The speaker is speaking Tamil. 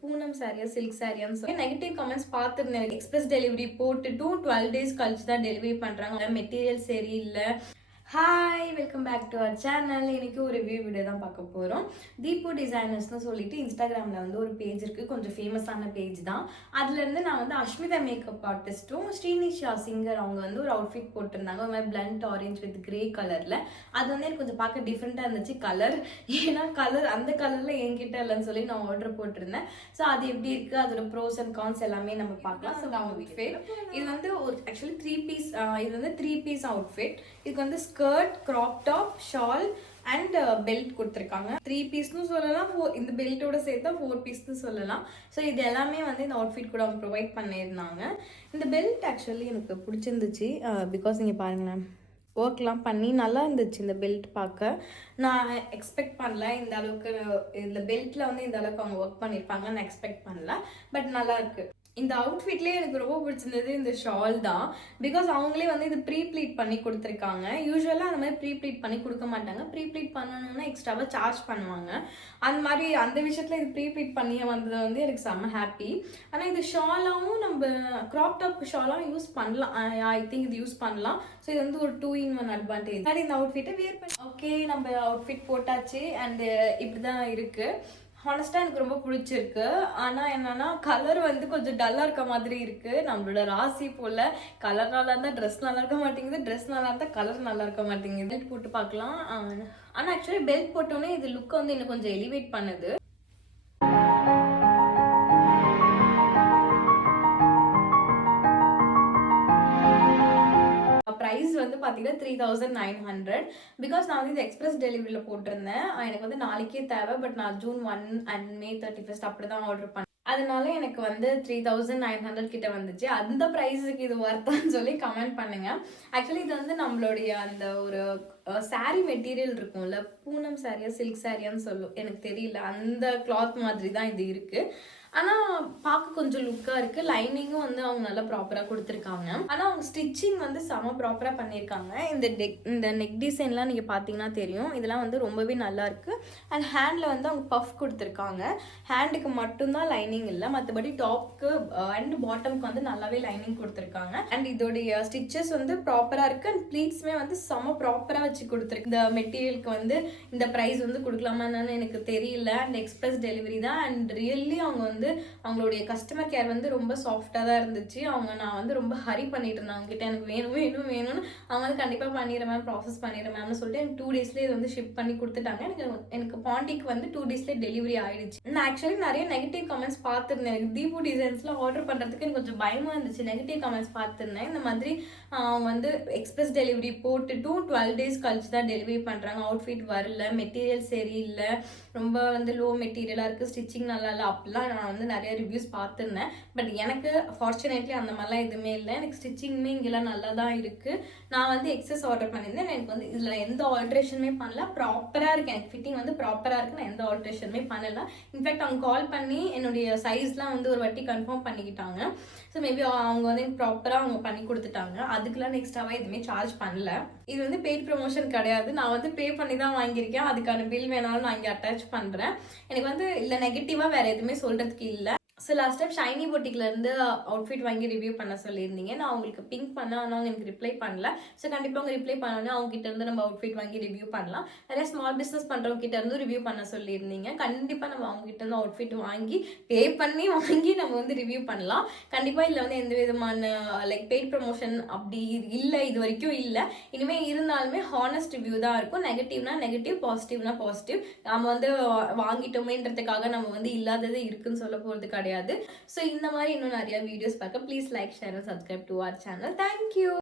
பூனம் சாரியா சில்க் சாரியான்னு சொல்லி நெகட்டிவ் கமெண்ட்ஸ் பார்த்துருந்தேன். எக்ஸ்பிரஸ் டெலிவரி போட்டுட்டும் 12 days கழிச்சு தான் டெலிவரி பண்ணுறாங்க, மெட்டீரியல் சரியில்லை. Hi, welcome back to our channel. இன்னைக்கு ஒரு ரிவ்யூ வீடியோ தான் பார்க்க போகிறோம். தீபு டிசைனர்ஸ்னு சொல்லிட்டு இன்ஸ்டாகிராமில் வந்து ஒரு பேஜ் இருக்குது, கொஞ்சம் ஃபேமஸான பேஜ் தான். அதுலேருந்து நான் வந்து அஷ்மிதா மேக்கப் ஆர்டிஸ்ட்டும் ஸ்ரீனிஷா சிங்கர் அவங்க வந்து ஒரு அவுட்ஃபிட் போட்டிருந்தாங்க, ஒரு மாதிரி பிளண்ட் ஆரஞ்ச் வித் கிரே கலரில். அது வந்து எனக்கு கொஞ்சம் பார்க்க டிஃப்ரெண்ட்டாக இருந்துச்சு கலர். ஏன்னா அந்த கலரில் என்கிட்ட இல்லைன்னு சொல்லி நான் ஆர்டர் போட்டிருந்தேன். ஸோ அது எப்படி இருக்குது, அதோட ப்ரோஸ் அண்ட் கான்ஸ் எல்லாமே நம்ம பார்க்கலாம். ஸோ அவுட்ஃபிட் இது வந்து ஒரு ஆக்சுவலி 3 piece, இது வந்து 3 piece அவுட்ஃபிட். இதுக்கு வந்து skirt, crop top, shawl and belt கொடுத்துருக்காங்க. 3 pieceனு சொல்லலாம், இந்த பெல்ட்டோட சேர்த்தா 4 pieceனு சொல்லலாம். ஸோ இது எல்லாமே வந்து இந்த அவுட்ஃபிட் கூட அவங்க ப்ரொவைட் பண்ணியிருந்தாங்க. இந்த பெல்ட் ஆக்சுவலி எனக்கு பிடிச்சிருந்துச்சு, பிகாஸ் நீங்கள் பாருங்களேன், ஒர்க்லாம் பண்ணி நல்லா இருந்துச்சு. இந்த பெல்ட் பார்க்க நான் எக்ஸ்பெக்ட் பண்ணல இந்த அளவுக்கு, இந்த பெல்ட்டில் வந்து இந்த அளவுக்கு அவங்க ஒர்க் பண்ணியிருப்பாங்கன்னு நான் எக்ஸ்பெக்ட் பண்ணல. பட் நல்லா இருக்குது. இந்த அவுட்ஃபிட்லேயே எனக்கு ரொம்ப பிடிச்சிருந்தது இந்த ஷால் தான். பிகாஸ் அவங்களே வந்து இது ப்ரீ ப்ளீட் பண்ணி கொடுத்துருக்காங்க. யூஸ்வலாக அந்த மாதிரி ப்ரீ ப்ளீட் பண்ணி கொடுக்க மாட்டாங்க. ப்ரீ ப்ளீட் பண்ணணும்னா எக்ஸ்ட்ராவாக சார்ஜ் பண்ணுவாங்க. அந்த மாதிரி அந்த விஷயத்தில் இது ப்ரீ ப்ளீட் பண்ணி வந்தது வந்து எனக்கு செம்ம ஹாப்பி. ஆனால் இது ஷாலாகவும் நம்ம க்ராப் டாப் ஷாலாகவும் யூஸ் பண்ணலாம். ஐ திங்க் இது யூஸ் பண்ணலாம். ஸோ இது வந்து ஒரு 2-in-1 அட்வான்டேஜ். மாதிரி இந்த அவுட்ஃபிட்டை வியர் பண்ணி ஓகே, நம்ம அவுட்ஃபிட் போட்டாச்சு அண்டு இப்படி தான் இருக்குது. ஹானஸ்ட்டாக எனக்கு ரொம்ப பிடிச்சிருக்கு. ஆனால் என்னன்னா கலர் வந்து கொஞ்சம் டல்லாக இருக்க மாதிரி இருக்குது. நம்மளோட ராசி போல் கலர் நல்லா இருந்தால் ட்ரெஸ் நல்லா இருக்க மாட்டேங்குது, ட்ரெஸ் நல்லா இருந்தால் கலர் நல்லா இருக்க மாட்டேங்குது. பெல்ட் போட்டு பார்க்கலாம். ஆனால் ஆக்சுவலி பெல்ட் போட்டோன்னே இது லுக்கை வந்து இன்னும் கொஞ்சம் எலிவேட் பண்ணுது. ப்ரைஸ் வந்து பார்த்தீங்கன்னா 3900. பிகாஸ் நான் வந்து இது எக்ஸ்பிரஸ் டெலிவரியில் போட்டிருந்தேன். எனக்கு வந்து நாளைக்கே தேவை. பட் நான் June 1 and May 31 அப்படி தான் ஆர்டர் பண்ணேன். அதனால எனக்கு வந்து 3900 கிட்ட வந்துச்சு. அந்த ப்ரைஸுக்கு இது ஒர்த்தான்னு சொல்லி கமெண்ட் பண்ணுங்க. ஆக்சுவலி இது வந்து நம்மளுடைய அந்த ஒரு சாரீ மெட்டீரியல் இருக்கும்ல, பூனம் சாரியா சில்க் சாரியான்னு சொல்லும், எனக்கு தெரியல, அந்த கிளாத் மாதிரி தான் இது இருக்குது. ஆனால் பார்க்க கொஞ்சம் லுக்காக இருக்குது. லைனிங்கும் வந்து அவங்க நல்லா ப்ராப்பராக கொடுத்துருக்காங்க. ஆனால் அவங்க ஸ்டிச்சிங் வந்து செம ப்ராப்பராக பண்ணியிருக்காங்க. இந்த நெக் டிசைன்லாம் நீங்கள் பார்த்தீங்கன்னா தெரியும், இதெல்லாம் வந்து ரொம்பவே நல்லா இருக்குது. அண்ட் ஹேண்டில் வந்து அவங்க பஃப் கொடுத்துருக்காங்க. ஹேண்டுக்கு மட்டும்தான் லைனிங் இல்லை, மற்றபடி டாப்க்கு அண்ட் பாட்டம்க்கு வந்து நல்லாவே லைனிங் கொடுத்துருக்காங்க. அண்ட் இதோடைய ஸ்டிச்சஸ் வந்து ப்ராப்பராக இருக்குது. அண்ட் ப்ளீட்ஸுமே வந்து செம ப்ராப்பராக வச்சு கொடுத்துருக்கு. இந்த மெட்டீரியலுக்கு வந்து இந்த ப்ரைஸ் வந்து கொடுக்கலாமான்னு எனக்கு தெரியல. அண்ட் எக்ஸ்பிரஸ் டெலிவரி தான். அண்ட் ரியல்லி அவங்க வந்து அவங்களுடைய கஸ்டமர் கேர் வந்து ரொம்ப சாஃப்டாக தான் இருந்துச்சு. நான் வந்து ரொம்ப ஹரி பண்ணிட்டு இருந்தேன் அவங்ககிட்ட, எனக்கு வேணும்னு. அவங்க வந்து கண்டிப்பாக பண்ணிடுறேன் மேம், ப்ராசஸ் பண்ணிடுறேன் மேம்னு சொல்லிட்டு எனக்கு 2 daysலேயே இது வந்து ஷிப் பண்ணி கொடுத்துட்டாங்க. எனக்கு பாண்டிக்கு வந்து 2 daysலேயே டெலிவரி ஆயிடுச்சு. நான் ஆக்சுவலி நிறைய நெகட்டிவ் கமெண்ட்ஸ் பார்த்துருந்தேன். எனக்கு தீபு டிசைன்ஸ்லாம் ஆர்டர் பண்ணுறதுக்கு எனக்கு கொஞ்சம் பயமாக இருந்துச்சு. நெகட்டிவ் கமெண்ட்ஸ் பார்த்துருந்தேன். இந்த மாதிரி அவங்க வந்து எக்ஸ்பிரஸ் டெலிவரி போட்டுட்டும் 12 days கழிச்சு தான் டெலிவரி பண்ணுறாங்க, அவுட்ஃபிட் வரல, மெட்டீரியல் சரியில்லை, ரொம்ப வந்து லோ மெட்டீரியலாக இருக்குது, ஸ்டிச்சிங் நல்லா இல்லை, அப்படிலாம் நான் வந்து நிறைய ரிவ்யூஸ் பார்த்துருந்தேன். பட் எனக்கு ஃபார்ச்சுனேட்லி அந்த மாதிரிலாம் எதுவுமே இல்லை. எனக்கு ஸ்டிச்சிங்குமே இங்கெல்லாம் நல்லா தான் இருக்குது. நான் வந்து எக்ஸஸ் ஆர்டர் பண்ணியிருந்தேன். எனக்கு வந்து இதில் எந்த ஆல்ட்ரேஷனுமே பண்ணல, ப்ராப்பராக இருக்குது. எனக்கு ஃபிட்டிங் வந்து ப்ராப்பராக இருக்குது, நான் எந்த ஆல்ட்ரேஷனுமே பண்ணல. இன்ஃபேக்ட் அவங்க கால் பண்ணி என்னுடைய சைஸ்லாம் வந்து ஒரு வாட்டி கன்ஃபார்ம் பண்ணிக்கிட்டாங்க. ஸோ மேபி அவங்க வந்து ப்ராப்பராக அவங்க பண்ணி கொடுத்துட்டாங்க. அதுக்கெலாம் எக்ஸ்ட்ராவாக எதுவுமே சார்ஜ் பண்ணல. இது வந்து பெய்ட் ப்ரமோஷன் கிடையாது. நான் வந்து பே பண்ணி தான் வாங்கியிருக்கேன். அதுக்கான பில் வேணாலும் நான் இங்கே அட்டாச் பண்ணுறேன். எனக்கு வந்து இல்லை நெகட்டிவாக வேறு எதுவுமே சொல்கிறதுக்கு இல்லை. ஸோ லாஸ்ட் டைம் ஷைனி பொட்டிக்லேருந்து அவுட்ஃபிட் வாங்கி ரிவ்யூ பண்ண சொல்லியிருந்தீங்க. நான் அவங்களுக்கு பிங்க் பண்ணேன், ஆனால் அவங்க எனக்கு ரிப்ளை பண்ணல. ஸோ கண்டிப்பாக அவங்க ரிப்ளை பண்ணோன்னே அவங்ககிட்ட இருந்து நம்ம அவுட்ஃபிட் வாங்கி ரிவ்யூ பண்ணலாம். நிறைய ஸ்மால் பிஸ்னஸ் பண்ணுறவங்க கிட்ட இருந்து ரிவ்யூ பண்ண சொல்லியிருந்தீங்க. கண்டிப்பாக நம்ம அவங்ககிட்ட இருந்து அவுட்ஃபிட் வாங்கி பே பண்ணி வாங்கி நம்ம வந்து ரிவ்யூ பண்ணலாம். கண்டிப்பாக இதில் வந்து எந்த விதமான லைக் பெய்ட் ப்ரமோஷன் அப்படி இல்லை, இது வரைக்கும் இல்லை. இனிமேல் இருந்தாலுமே ஹானஸ்ட் ரிவ்யூ தான் இருக்கும். நெகட்டிவ்னா நெகட்டிவ், பாசிட்டிவ்னா பாசிட்டிவ். நம்ம வந்து வாங்கிட்டோமேன்றதுக்காக நம்ம வந்து இல்லாதது இருக்குன்னு சொல்ல போகிறது கிடையாது. ஸோ இந்த மாதிரி இன்னும் நிறைய வீடியோஸ் பார்க்க please like, share and subscribe to our channel. Thank you.